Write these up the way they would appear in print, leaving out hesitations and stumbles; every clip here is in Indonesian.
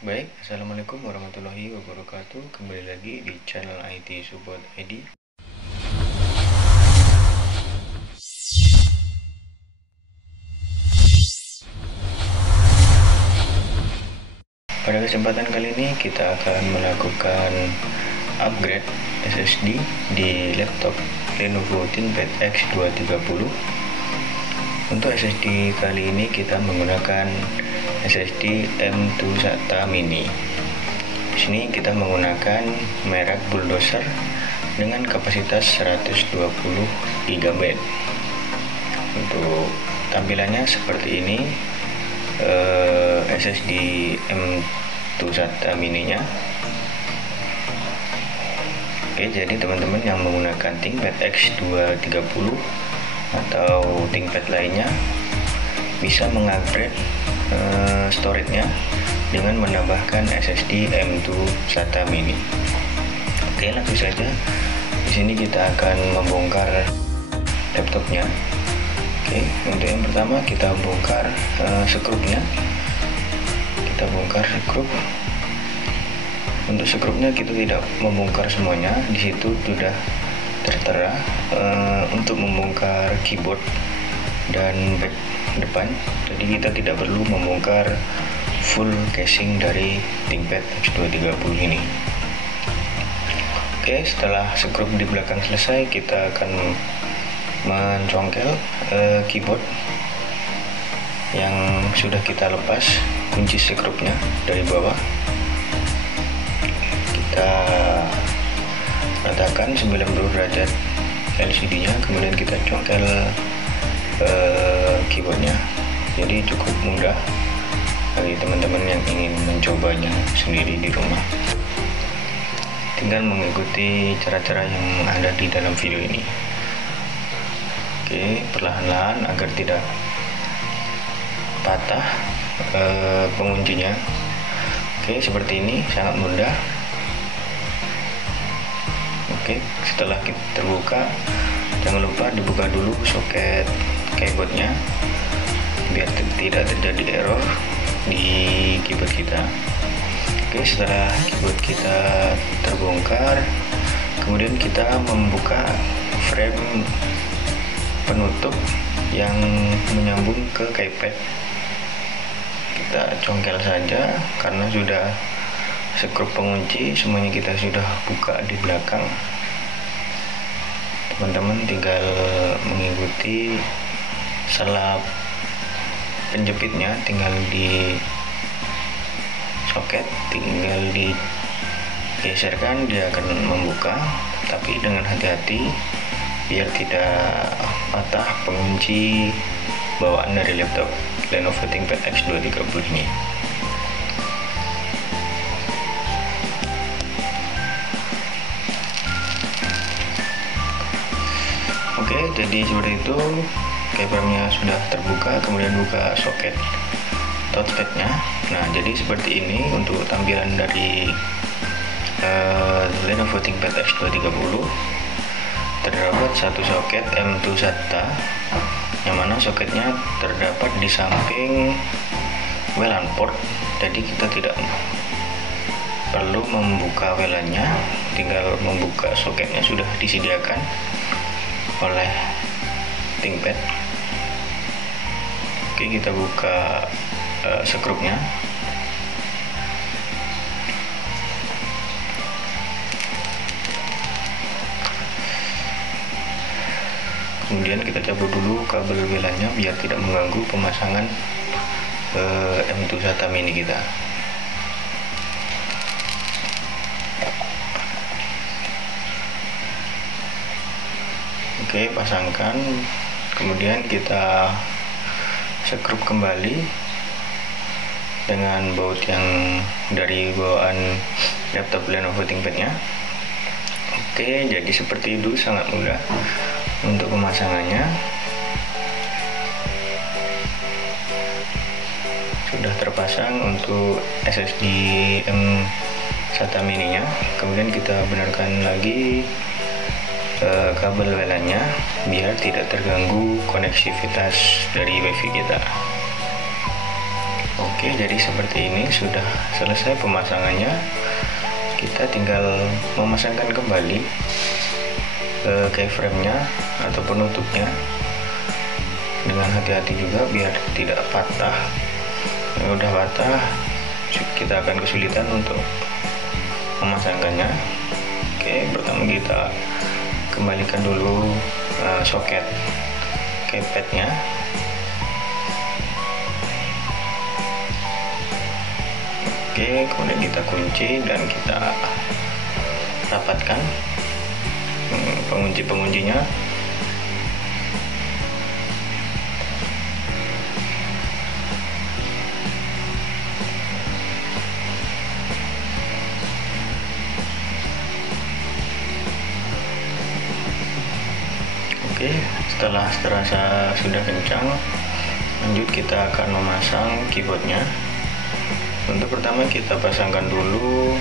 Baik, Assalamualaikum warahmatullahi wabarakatuh. Kembali lagi di channel IT Support ID. Pada kesempatan kali ini kita akan melakukan upgrade SSD di laptop Lenovo ThinkPad X230. Untuk SSD kali ini kita menggunakan SSD M2 SATA Mini. Di sini kita menggunakan merek Bulldozer dengan kapasitas 120 GB. Untuk tampilannya seperti ini, SSD M2 SATA Mini-nya. Oke, jadi teman-teman yang menggunakan ThinkPad X230 atau ThinkPad lainnya bisa mengupgrade storage-nya dengan menambahkan SSD M2 SATA Mini. Oke, langsung saja. Di sini kita akan membongkar laptopnya. Oke, untuk yang pertama kita bongkar skrupnya. Kita bongkar skrup. Untuk skrupnya kita tidak membongkar semuanya. Di situ sudah tertera untuk membongkar keyboard dan back depan, jadi kita tidak perlu membongkar full casing dari ThinkPad X230 ini. Oke, setelah skrup di belakang selesai, kita akan mencongkel keyboard yang sudah kita lepas kunci skrupnya dari bawah. Kita ratakan 90 derajat LCD-nya, kemudian kita congkel keyboardnya. Jadi cukup mudah bagi teman-teman yang ingin mencobanya sendiri di rumah. Tinggal mengikuti cara-cara yang ada di dalam video ini. Oke, perlahan-lahan agar tidak patah penguncinya. Oke, seperti ini, sangat mudah. Oke, setelah kita terbuka, jangan lupa dibuka dulu soket keyboardnya biar tidak terjadi error di keyboard kita. Oke, setelah keyboard kita terbongkar, kemudian kita membuka frame penutup yang menyambung ke keypad. Kita congkel saja karena sudah skrup pengunci semuanya kita sudah buka di belakang. Teman-teman tinggal mengikuti selap penjepitnya, tinggal di soket, tinggal digeserkan, dia akan membuka, tapi dengan hati-hati biar tidak patah pengunci bawaan dari laptop Lenovo ThinkPad X230 ini. Oke, jadi seperti itu, keyboardnya sudah terbuka, kemudian buka soket touchpadnya. Nah, jadi seperti ini untuk tampilan dari Lenovo ThinkPad X230. Terdapat satu soket M2 SATA, yang mana soketnya terdapat di samping WLAN port, jadi kita tidak perlu membuka WLAN-nya, tinggal membuka soketnya sudah disediakan oleh ThinkPad. Oke, kita buka skrupnya. Kemudian kita cabut dulu kabel WLAN-nya biar tidak mengganggu pemasangan M2 SATA Mini kita. Oke, pasangkan, kemudian kita skrup kembali dengan baut yang dari bawaan laptop Lenovo ThinkPad-nya. Oke, jadi seperti itu, sangat mudah untuk pemasangannya. Sudah terpasang untuk SSD M SATA Mini-nya. Kemudian kita benarkan lagi kabel WLAN-nya biar tidak terganggu konektivitas dari WiFi kita. Oke. Oke, jadi seperti ini sudah selesai pemasangannya. Kita tinggal memasangkan kembali keyframe-nya atau penutupnya dengan hati-hati juga biar tidak patah. Yang udah patah, kita akan kesulitan untuk memasangkannya. Oke, pertama kita kembalikan dulu soket keypadnya. Oke, kemudian kita kunci dan kita rapatkan pengunci-penguncinya. Oke, setelah terasa sudah kencang, lanjut kita akan memasang keyboardnya. Untuk pertama kita pasangkan dulu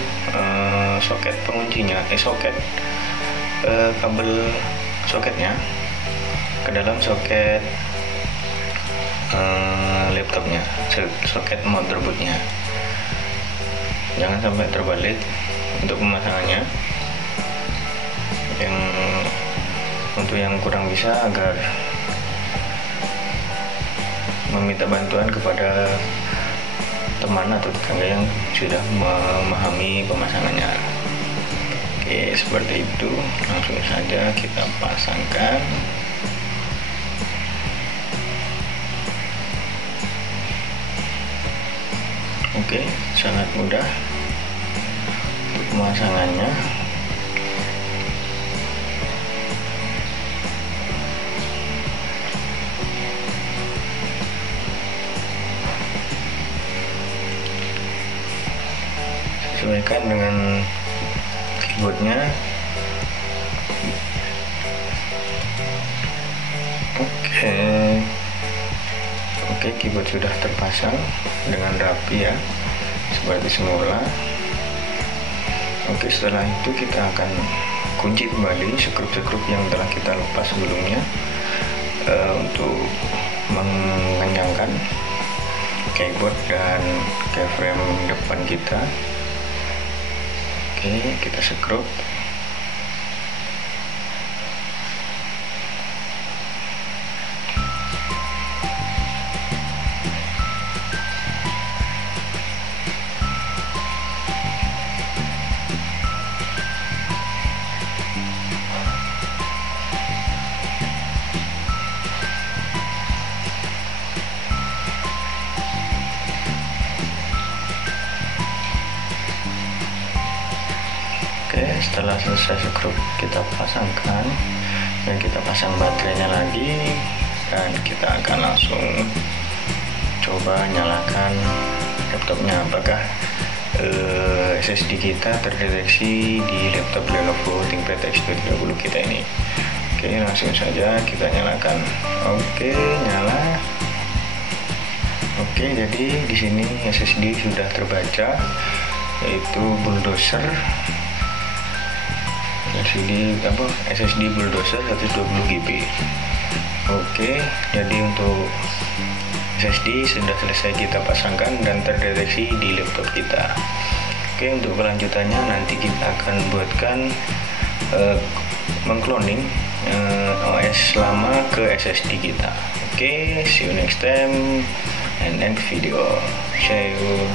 soket penguncinya, kabel soketnya ke dalam soket laptopnya, soket motherboardnya. Jangan sampai terbalik untuk pemasangannya. Untuk yang kurang bisa, agar meminta bantuan kepada teman atau tetangga yang sudah memahami pemasangannya. Oke, seperti itu. Langsung saja kita pasangkan. Oke, sangat mudah untuk pemasangannya. Sesuaikan dengan keyboardnya. Oke, keyboard sudah terpasang dengan rapi ya, seperti semula. Oke, setelah itu kita akan kunci kembali sekrup-sekrup yang telah kita lepas sebelumnya untuk mengenyangkan keyboard dan keyframe depan kita. Oke, kita sekrup. Setelah selesai sekrup, kita pasangkan dan kita pasang baterainya lagi, dan kita akan langsung coba nyalakan laptopnya. Apakah SSD kita terdeteksi di laptop Lenovo ThinkPad X230 kita ini. Oke, langsung saja kita nyalakan. Oke, nyala. Oke, jadi di sini SSD sudah terbaca, yaitu bulldozer. SSD bulldozer 120 GB. Oke, jadi untuk SSD sudah selesai kita pasangkan dan terdeteksi di laptop kita. Oke, untuk kelanjutannya nanti kita akan buatkan mengcloning OS lama ke SSD kita. Oke, see you next time and next video. See you.